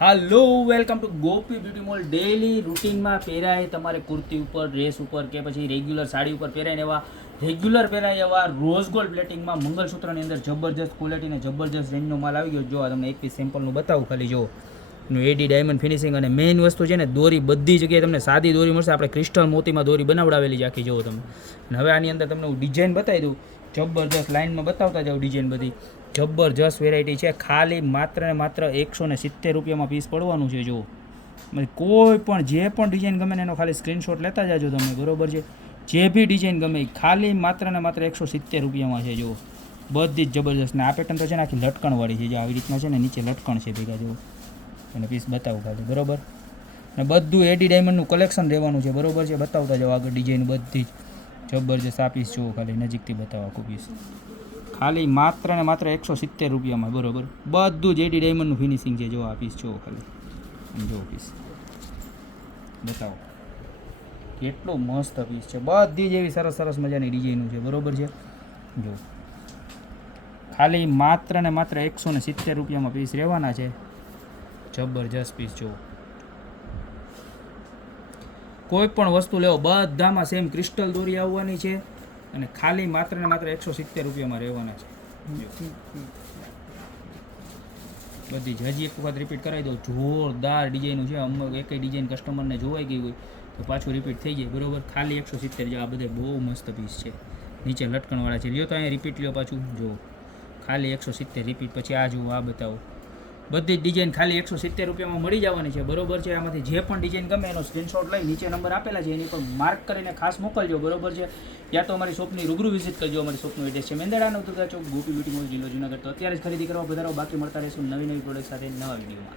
Hello welcome to Gopi beauty mall. Daily રૂટીનમાં પહેરાય તમારે કુર્તી ઉપર, ડ્રેસ ઉપર કે પછી રેગ્યુલર સાડી ઉપર પહેરાય એવા રેગ્યુલર પહેરાય એવા રોઝ ગોલ્ડ પ્લેટિંગમાં મંગલસૂત્રની અંદર જબરજસ્ત ક્વોલિટી અને જબરજસ્ત રેન્જનો માલ આવી ગયો. જો આ તમને એક પીસ સેમ્પલનું બતાવું ખાલી. જો એનું એડી ડાયમંડ ફિનિશિંગ અને મેઇન વસ્તુ છે ને, દોરી બધી જગ્યાએ તમને સાદી દોરી મળશે. આપણે ક્રિસ્ટલ મોતીમાં દોરી બનાવડાવેલી છે આખી. જુઓ તમે. અને હવે આની અંદર તમને હું ડિઝાઇન બતાવી દઉં. જબરજસ્ત લાઇનમાં બતાવતા જાઉં ડિઝાઇન બધી. જબરજસ્ત વેરાયટી છે. ખાલી માત્ર ને માત્ર 170 રૂપિયામાં પીસ પડવાનું છે. જો કોઈ પણ જે પણ ડિઝાઇન ગમે ને એનો ખાલી સ્ક્રીનશોટ લેતા જાજો તમે, બરોબર છે. જે બી ડિઝાઇન ગમે ખાલી માત્ર ને માત્ર 170 રૂપિયામાં છે. જો બધી જ જબરજસ્ત. ને આ પેટર્ન તો છે ને આખી લટકણવાળી છે. જે આવી રીતના છે ને નીચે લટકણ છે ભેગા. જો અને પીસ બતાવું ખાલી, બરોબર. ને બધું એડી ડાયમંડનું કલેક્શન રહેવાનું છે, બરોબર છે. બતાવતા જાઓ આગળ ડિઝાઇન બધી જ જબરજસ્ત. આ પીસ જુઓ ખાલી નજીકથી બતાવો. આખું પીસ ખાલી માત્ર ને માત્ર 170 રૂપિયામાં, બરોબર. બધું જ એડી ડાયમંડનું ફિનિશિંગ છે. જો આ પીસ જુઓ ખાલી. જો પીસ બતાવો કેટલું મસ્ત પીસ છે. બધી જ એવી સરસ સરસ મજાની ડિઝાઇનો છે, બરોબર છે. જો ખાલી માત્ર ને માત્ર 170 રૂપિયામાં પીસ રહેવાના છે. જબરજસ્ત પીસ. જો કોઈ પણ વસ્તુ લેવો બધામાં સેમ ક્રિસ્ટલ દોરી આવવાની છે અને ખાલી માત્ર ને માત્ર 170 રૂપિયામાં રહેવાના છે. બધી જ હજી એક વખત રિપીટ કરાવી દઉં. જોરદાર ડિઝાઇનું છે. અમુક એક ડિઝાઇન કસ્ટમરને જોવાઈ ગઈ હોય તો પાછું રિપીટ થઈ જાય, બરોબર. ખાલી 170. જો આ બધા બહુ મસ્ત પીસ છે. નીચે લટકણવાળા છે. લ્યો તો અહીંયા રિપીટ લ્યો પાછું. જો ખાલી 170 રિપીટ. પછી આ જુઓ, આ બતાવો. બધી જ ડિઝાઇન ખાલી 170 રૂપિયામાં મળી જવાની છે, બરોબર છે. આમાંથી જે પણ ડિઝાઇન ગમે એનો સ્ક્રીનશોટ લઈ નીચે નંબર આપેલા છે એની પર માર્ક કરીને ખાસ મોકલજો, બરોબર છે. યા તો અમારી શોપની રૂબરૂ વિઝિટ કરજો. અમારી શોપનું એડ્રેસ છે મેંદરડા નવદુર્ગા ચોક, ગોપી બ્યુટી મોલ, જિલ્લો જુનાગઢ. તો અત્યારે જ ખરીદી કરવા વધારો. બાકી મળતા રહેશું નવી નવી પ્રોડક્ટ સાથે નવા વિડીયોમાં.